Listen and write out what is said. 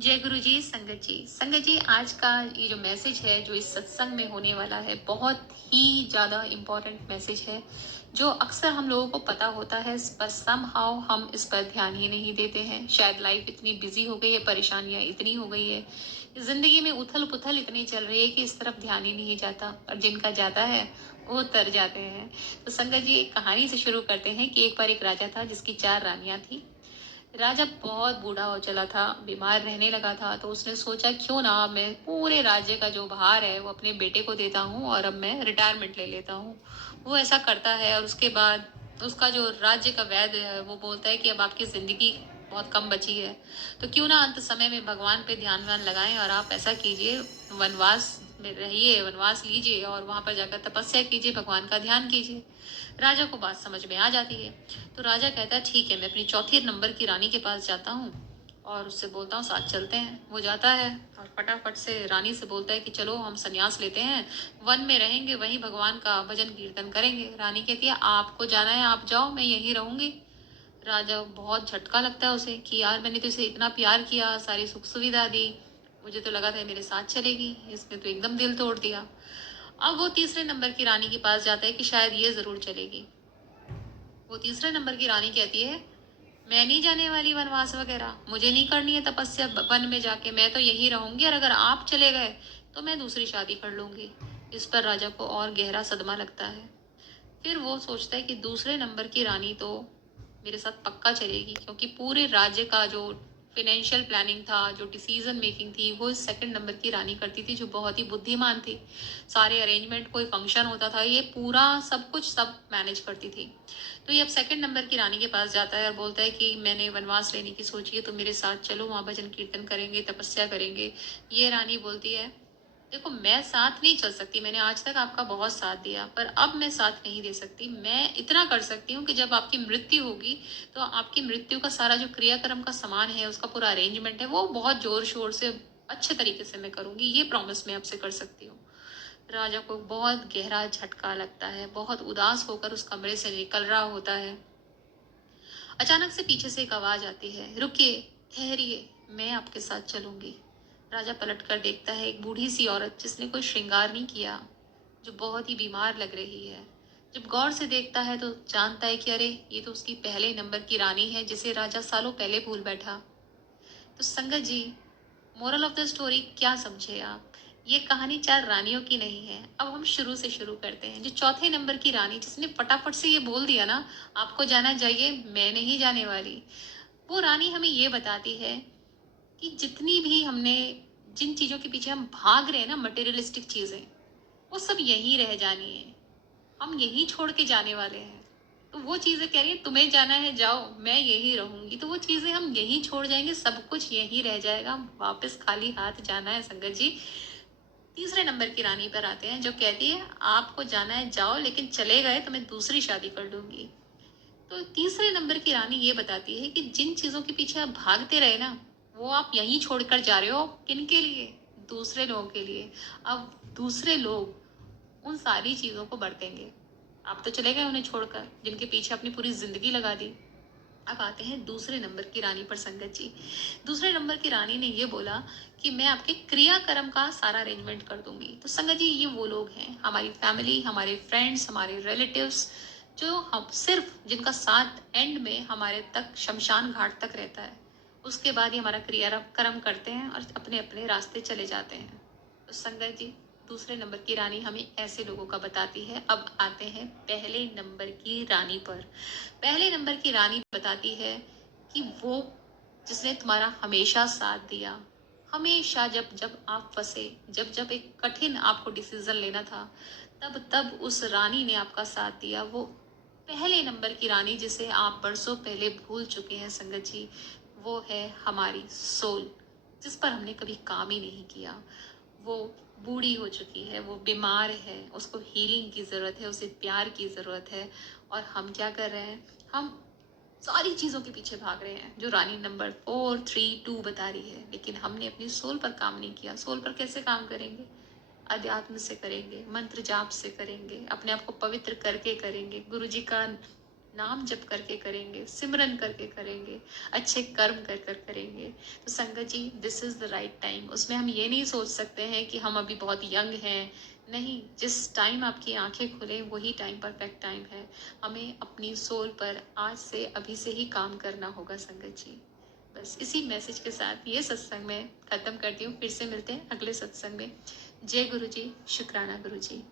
जय गुरु जी। संगत जी, संगत जी, आज का ये जो मैसेज है जो इस सत्संग में होने वाला है बहुत ही ज़्यादा इम्पोर्टेंट मैसेज है, जो अक्सर हम लोगों को पता होता है पर समहाउ हम इस पर ध्यान ही नहीं देते हैं। शायद लाइफ इतनी बिजी हो गई है, परेशानियां इतनी हो गई है, जिंदगी में उथल पुथल इतनी चल रही है कि इस तरफ ध्यान ही नहीं जाता, और जिनका जाता है वो तर जाते हैं। तो संगत जी, एक कहानी से शुरू करते हैं कि एक बार एक राजा था जिसकी 4 रानियां थी। राजा बहुत बूढ़ा हो चला था, बीमार रहने लगा था, तो उसने सोचा क्यों ना मैं पूरे राज्य का जो भार है वो अपने बेटे को देता हूँ और अब मैं रिटायरमेंट ले लेता हूँ। वो ऐसा करता है और उसके बाद उसका जो राज्य का वैद्य है वो बोलता है कि अब आपकी जिंदगी बहुत कम बची है, तो क्यों ना अंत समय में भगवान पे ध्यान व्यान लगाएं और आप ऐसा कीजिए, वनवास में रहिए, वनवास लीजिए और वहां पर जाकर तपस्या कीजिए, भगवान का ध्यान कीजिए। राजा को बात समझ में आ जाती है, तो राजा कहता है ठीक है, मैं अपनी चौथी नंबर की रानी के पास जाता हूँ और उससे बोलता हूँ साथ चलते हैं। वो जाता है और फटाफट से रानी से बोलता है कि चलो हम संन्यास लेते हैं, वन में रहेंगे, वहीं भगवान का भजन कीर्तन करेंगे। रानी कहती है आपको जाना है आप जाओ, मैं यहीं रहूंगी। राजा बहुत झटका लगता है उसे कि यार मैंने तो इसे इतना प्यार किया, सारी सुख सुविधा दी, मुझे तो लगा था मेरे साथ चलेगी, इसने तो एकदम दिल तोड़ दिया। अब वो तीसरे नंबर की रानी के पास जाता है कि शायद ये जरूर चलेगी। वो तीसरे नंबर की रानी कहती है मैं नहीं जाने वाली वनवास वगैरह, मुझे नहीं करनी है तपस्या वन में जाके, मैं तो यहीं रहूंगी और अगर आप चले गए तो मैं दूसरी शादी कर लूंगी। इस पर राजा को और गहरा सदमा लगता है। फिर वो सोचता है कि दूसरे नंबर की रानी तो मेरे साथ पक्का चलेगी, क्योंकि पूरे राज्य का जो फाइनेंशियल प्लानिंग था, जो डिसीजन मेकिंग थी, वो इस सेकंड नंबर की रानी करती थी, जो बहुत ही बुद्धिमान थी। सारे अरेंजमेंट, कोई फंक्शन होता था, ये पूरा सब कुछ सब मैनेज करती थी। तो ये अब सेकंड नंबर की रानी के पास जाता है और बोलता है कि मैंने वनवास लेने की सोची है, तो मेरे साथ चलो, वहां भजन कीर्तन करेंगे, तपस्या करेंगे। ये रानी बोलती है देखो मैं साथ नहीं चल सकती, मैंने आज तक आपका बहुत साथ दिया, पर अब मैं साथ नहीं दे सकती। मैं इतना कर सकती हूँ कि जब आपकी मृत्यु होगी तो आपकी मृत्यु का सारा जो क्रियाक्रम का सामान है, उसका पूरा अरेंजमेंट है, वो बहुत जोर शोर से अच्छे तरीके से मैं करूंगी, ये प्रॉमिस मैं आपसे कर सकती हूँ। राजा को बहुत गहरा झटका लगता है, बहुत उदास होकर उस कमरे से निकल रहा होता है। अचानक से पीछे से एक आवाज आती है, रुकिए, ठहरिए, मैं आपके साथ चलूंगी। राजा पलट कर देखता है, एक बूढ़ी सी औरत जिसने कोई श्रृंगार नहीं किया, जो बहुत ही बीमार लग रही है। जब गौर से देखता है तो जानता है कि अरे ये तो उसकी पहले नंबर की रानी है, जिसे राजा सालों पहले भूल बैठा। तो संगत जी, मोरल ऑफ द स्टोरी क्या समझे आप? ये कहानी 4 रानियों की नहीं है। अब हम शुरू से शुरू करते हैं। जो चौथे नंबर की रानी, जिसने फटाफट से ये बोल दिया ना, आपको जाना चाहिए, मैं नहीं जाने वाली, वो रानी हमें ये बताती है कि जितनी भी हमने, जिन चीजों के पीछे हम भाग रहे हैं ना, मटेरियलिस्टिक चीजें, वो सब यहीं रह जानी है, हम यहीं छोड़ के जाने वाले हैं। तो वो चीजें कह रही है तुम्हें जाना है जाओ, मैं यहीं रहूंगी, तो वो चीजें हम यहीं छोड़ जाएंगे, सब कुछ यहीं रह जाएगा, वापस खाली हाथ जाना है। संगत जी, तीसरे नंबर की रानी पर आते हैं, जो कहती है आपको जाना है जाओ, लेकिन चले गए तो मैं दूसरी शादी कर लूंगी। तो तीसरे नंबर की रानी ये बताती है कि जिन चीजों के पीछे आप भागते रहे ना, वो आप यहीं छोड़कर जा रहे हो। किन के लिए? दूसरे लोगों के लिए। अब दूसरे लोग उन सारी चीजों को बरतेंगे, आप तो चले गए उन्हें छोड़कर, जिनके पीछे अपनी पूरी जिंदगी लगा दी। अब आते हैं दूसरे नंबर की रानी पर। संगत जी, दूसरे नंबर की रानी ने ये बोला कि मैं आपके क्रियाक्रम का सारा अरेंजमेंट कर दूंगी। तो संगत जी, ये वो लोग हैं, हमारी फैमिली, हमारे फ्रेंड्स, हमारे रिलेटिव्स, जो हम सिर्फ जिनका साथ एंड में हमारे तक शमशान घाट तक रहता है, उसके बाद ही हमारा क्रियाक्रम करते हैं और अपने अपने रास्ते चले जाते हैं। तो संगत जी, दूसरे नंबर की रानी हमें ऐसे लोगों का बताती है। अब आते हैं पहले नंबर की रानी पर। पहले नंबर की रानी बताती है कि वो जिसने तुम्हारा हमेशा साथ दिया, हमेशा जब जब आप फंसे, जब जब एक कठिन आपको डिसीजन लेना था, तब तब उस रानी ने आपका साथ दिया। वो पहले नंबर की रानी जिसे आप बरसों पहले भूल चुके हैं संगत जी, वो है हमारी सोल, जिस पर हमने कभी काम ही नहीं किया। वो बूढ़ी हो चुकी है, वो बीमार है, उसको हीलिंग की ज़रूरत है, उसे प्यार की ज़रूरत है। और हम क्या कर रहे हैं? हम सारी चीज़ों के पीछे भाग रहे हैं जो रानी नंबर 432 बता रही है, लेकिन हमने अपनी सोल पर काम नहीं किया। सोल पर कैसे काम करेंगे? अध्यात्म से करेंगे, मंत्र जाप से करेंगे, अपने आप को पवित्र करके करेंगे, गुरु जी का नाम जप करके करेंगे, सिमरन करके करेंगे, अच्छे कर्म कर कर करेंगे, तो Sangat ji this is the right time. उसमें हम ये नहीं सोच सकते हैं कि हम अभी बहुत यंग हैं, नहीं, जिस टाइम आपकी आंखें खुले वही टाइम परफेक्ट टाइम है। हमें अपनी सोल पर आज से अभी से ही काम करना होगा संगत जी। बस इसी मैसेज के साथ ये सत्संग में खत्म करती हूँ, फिर से मिलते हैं अगले सत्संग में। जय गुरु जी, शुक्राना गुरु जी।